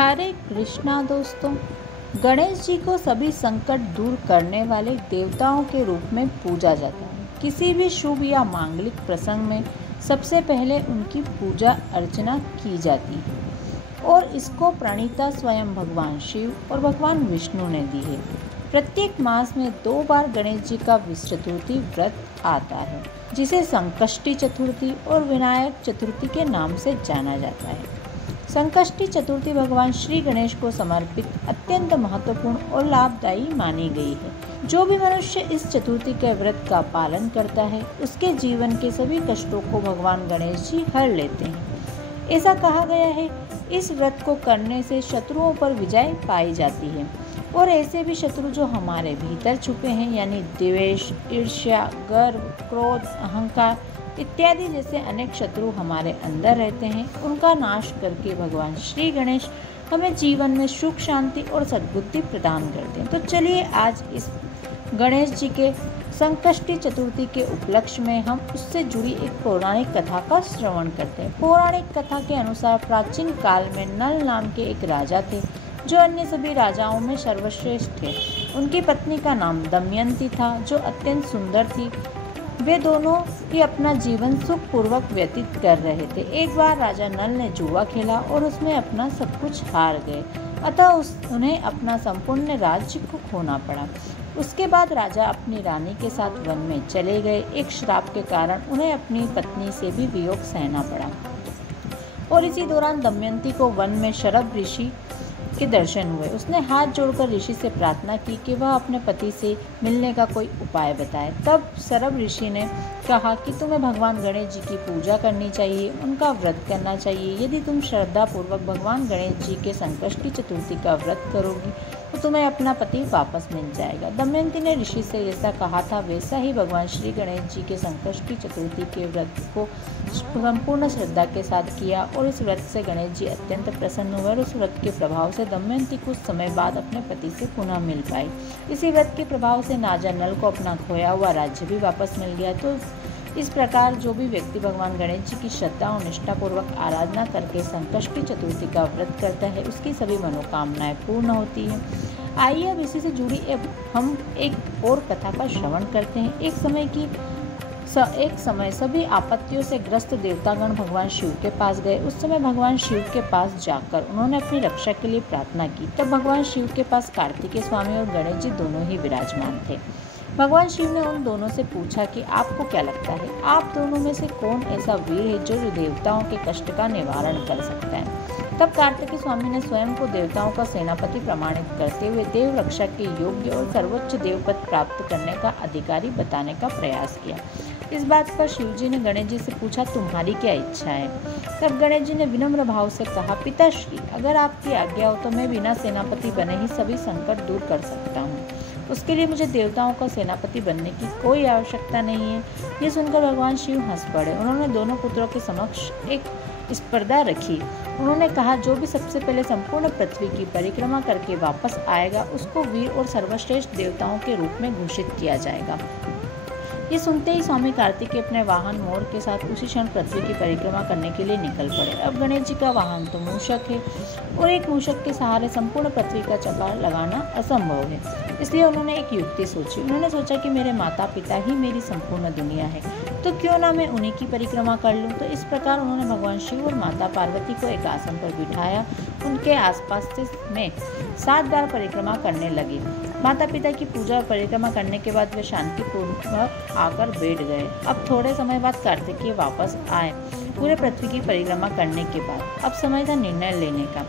हरे कृष्णा दोस्तों, गणेश जी को सभी संकट दूर करने वाले देवताओं के रूप में पूजा जाता है। किसी भी शुभ या मांगलिक प्रसंग में सबसे पहले उनकी पूजा अर्चना की जाती है और इसको प्रणीता स्वयं भगवान शिव और भगवान विष्णु ने दी है। प्रत्येक मास में 2 बार गणेश जी का विश्व व्रत आता है, जिसे संकष्टी चतुर्थी और विनायक चतुर्थी के नाम से जाना जाता है। संकष्टी चतुर्थी भगवान श्री गणेश को समर्पित अत्यंत महत्वपूर्ण और लाभदायी मानी गई है। जो भी मनुष्य इस चतुर्थी के व्रत का पालन करता है, उसके जीवन के सभी कष्टों को भगवान गणेश जी हर लेते हैं। ऐसा कहा गया है, इस व्रत को करने से शत्रुओं पर विजय पाई जाती है और ऐसे भी शत्रु जो हमारे भीतर छुपे हैं, यानी द्वेष, ईर्ष्या, गर्व, क्रोध, अहंकार इत्यादि जैसे अनेक शत्रु हमारे अंदर रहते हैं, उनका नाश करके भगवान श्री गणेश हमें जीवन में सुख, शांति और सद्बुद्धि प्रदान करते हैं। तो चलिए आज इस गणेश जी के संकष्टी चतुर्थी के उपलक्ष्य में हम उससे जुड़ी एक पौराणिक कथा का श्रवण करते हैं। पौराणिक कथा के अनुसार प्राचीन काल में नल नाम के एक राजा थे, जो अन्य सभी राजाओं में सर्वश्रेष्ठ थे। उनकी पत्नी का नाम दमयंती था, जो अत्यंत सुंदर थी। वे दोनों ही अपना जीवन सुखपूर्वक व्यतीत कर रहे थे। एक बार राजा नल ने जुआ खेला और उसमें अपना सब कुछ हार गए, अतः उन्हें अपना संपूर्ण राज्य को खोना पड़ा। उसके बाद राजा अपनी रानी के साथ वन में चले गए। एक श्राप के कारण उन्हें अपनी पत्नी से भी वियोग सहना पड़ा और इसी दौरान दमयंती को वन में शरभ ऋषि के दर्शन हुए। उसने हाथ जोड़कर ऋषि से प्रार्थना की कि वह अपने पति से मिलने का कोई उपाय बताए। तब शरभ ऋषि ने कहा कि तुम्हें भगवान गणेश जी की पूजा करनी चाहिए, उनका व्रत करना चाहिए। यदि तुम श्रद्धापूर्वक भगवान गणेश जी के संकष्टी चतुर्थी का व्रत करोगी तो तुम्हें अपना पति वापस मिल जाएगा। दमयंती ने ऋषि से जैसा कहा था, वैसा ही भगवान श्री गणेश जी के संकष्टी चतुर्थी के व्रत को संपूर्ण श्रद्धा के साथ किया और इस व्रत से गणेश जी अत्यंत प्रसन्न हुए और उस व्रत के प्रभाव से दमयंती कुछ समय बाद अपने पति से पुनः मिल पाई। इसी व्रत के प्रभाव से राजा नल को अपना खोया हुआ राज्य भी वापस मिल गया। तो इस प्रकार जो भी व्यक्ति भगवान गणेश जी की श्रद्धा और निष्ठापूर्वक आराधना करके संकष्टी चतुर्थी का व्रत करता है, उसकी सभी मनोकामनाएं पूर्ण होती हैं। आइए अब इसी से जुड़ी हम एक और कथा का श्रवण करते हैं। एक समय सभी आपत्तियों से ग्रस्त देवतागण भगवान शिव के पास गए। उस समय भगवान शिव के पास जाकर उन्होंने अपनी रक्षा के लिए प्रार्थना की। तब भगवान शिव के पास कार्तिकेय स्वामी और गणेश जी दोनों ही विराजमान थे। भगवान शिव ने उन दोनों से पूछा कि आपको क्या लगता है, आप दोनों में से कौन ऐसा वीर है जो देवताओं के कष्ट का निवारण कर सकता है। तब कार्तिकेय स्वामी ने स्वयं को देवताओं का सेनापति प्रमाणित करते हुए देव रक्षा के योग्य और सर्वोच्च देवपद प्राप्त करने का अधिकारी बताने का प्रयास किया। इस बात पर शिव जी ने गणेश जी से पूछा, तुम्हारी क्या इच्छा है। तब गणेश जी ने विनम्र भाव से कहा, पिताश्री, अगर आपकी आज्ञा हो तो मैं बिना सेनापति बने ही सभी संकट दूर कर सकता हूँ। उसके लिए मुझे देवताओं का सेनापति बनने की कोई आवश्यकता नहीं है। ये सुनकर भगवान शिव हंस पड़े। उन्होंने दोनों पुत्रों के समक्ष एक स्पर्धा रखी। उन्होंने कहा, जो भी सबसे पहले संपूर्ण पृथ्वी की परिक्रमा करके वापस आएगा, उसको वीर और सर्वश्रेष्ठ देवताओं के रूप में घोषित किया जाएगा। ये सुनते ही स्वामी कार्तिकेय अपने वाहन मोर के साथ उसी क्षण पृथ्वी की परिक्रमा करने के लिए निकल पड़े। अब गणेश जी का वाहन तो मूषक है और एक मूषक के सहारे संपूर्ण पृथ्वी का चक्कर लगाना असंभव है। इसलिए उन्होंने एक युक्ति सोची। उन्होंने सोचा कि मेरे माता पिता ही मेरी संपूर्ण दुनिया है, तो क्यों ना मैं उन्हीं की परिक्रमा कर लूं। तो इस प्रकार उन्होंने भगवान शिव और माता पार्वती को एक आसन पर बिठाया। उनके आसपास से में 7 बार परिक्रमा करने लगे। माता पिता की पूजा और परिक्रमा करने के बाद वे शांतिपूर्वक आकर बैठ गए। अब थोड़े समय बाद कार्तिकेय वापस आए, पूरे पृथ्वी की परिक्रमा करने के बाद। अब समय था निर्णय लेने का।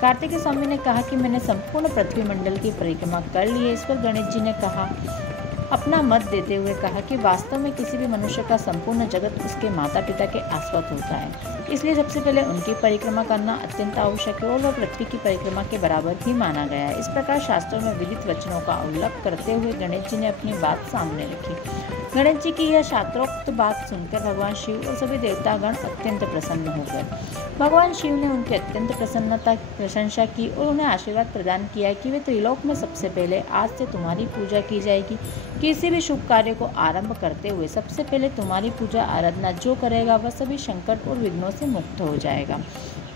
कार्तिकेय स्वामी ने कहा कि मैंने संपूर्ण पृथ्वी मंडल की परिक्रमा कर ली है। इस पर गणेश जी ने अपना मत देते हुए कहा कि वास्तव में किसी भी मनुष्य का संपूर्ण जगत उसके माता पिता के आश्रित होता है, इसलिए सबसे पहले उनकी परिक्रमा करना अत्यंत आवश्यक है और वह पृथ्वी की परिक्रमा के बराबर ही माना गया है। इस प्रकार शास्त्रों में विदित वचनों का उल्लेख करते हुए गणेश जी ने अपनी बात सामने रखी। गणेश जी की यह शास्त्रोक्त बात सुनकर भगवान शिव और सभी देवतागण अत्यंत प्रसन्न हो गए। भगवान शिव ने उनकी अत्यंत प्रशंसा की और उन्हें आशीर्वाद प्रदान किया कि वे त्रिलोक में सबसे पहले आज से तुम्हारी पूजा की जाएगी। किसी भी शुभ कार्य को आरंभ करते हुए सबसे पहले तुम्हारी पूजा आराधना जो करेगा वह सभी संकट और विघ्नों से मुक्त हो जाएगा।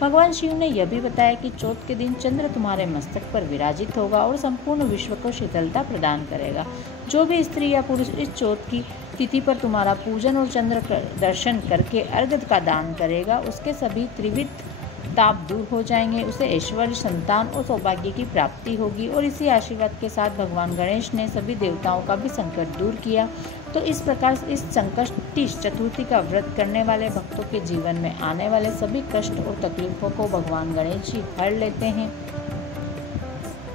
भगवान शिव ने यह भी बताया कि चौथ के दिन चंद्र तुम्हारे मस्तक पर विराजित होगा और संपूर्ण विश्व को शीतलता प्रदान करेगा। जो भी स्त्री या पुरुष इस चौथ की तिथि पर तुम्हारा पूजन और चंद्र दर्शन करके अर्घ्य का दान करेगा, उसके सभी त्रिविध ताप दूर हो जाएंगे, उसे ऐश्वर्य, संतान और सौभाग्य की प्राप्ति होगी। और इसी आशीर्वाद के साथ भगवान गणेश ने सभी देवताओं का भी संकट दूर किया। तो इस प्रकार इस संकष्टी चतुर्थी का व्रत करने वाले भक्तों के जीवन में आने वाले सभी कष्ट और तकलीफों को भगवान गणेश जी हर लेते हैं।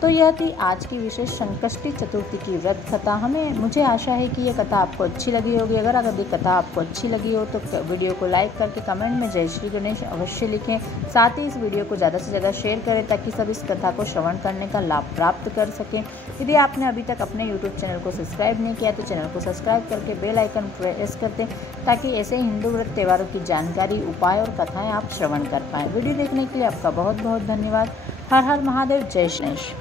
तो यह थी आज की विशेष संकष्टी चतुर्थी की व्रत कथा। मुझे आशा है कि ये कथा आपको अच्छी लगी होगी। अगर ये कथा आपको अच्छी लगी हो तो वीडियो को लाइक करके कमेंट में जय श्री गणेश अवश्य लिखें। साथ ही इस वीडियो को ज़्यादा से ज़्यादा शेयर करें ताकि सब इस कथा को श्रवण करने का लाभ प्राप्त कर सकें। यदि आपने अभी तक अपने यूट्यूब चैनल को सब्सक्राइब नहीं किया तो चैनल को सब्सक्राइब करके बेल आइकन प्रेस कर दें ताकि ऐसे हिंदू व्रत त्योहारों की जानकारी, उपाय और कथाएँ आप श्रवण कर पाएँ। वीडियो देखने के लिए आपका बहुत बहुत धन्यवाद। हर हर महादेव, जय श्री गणेश।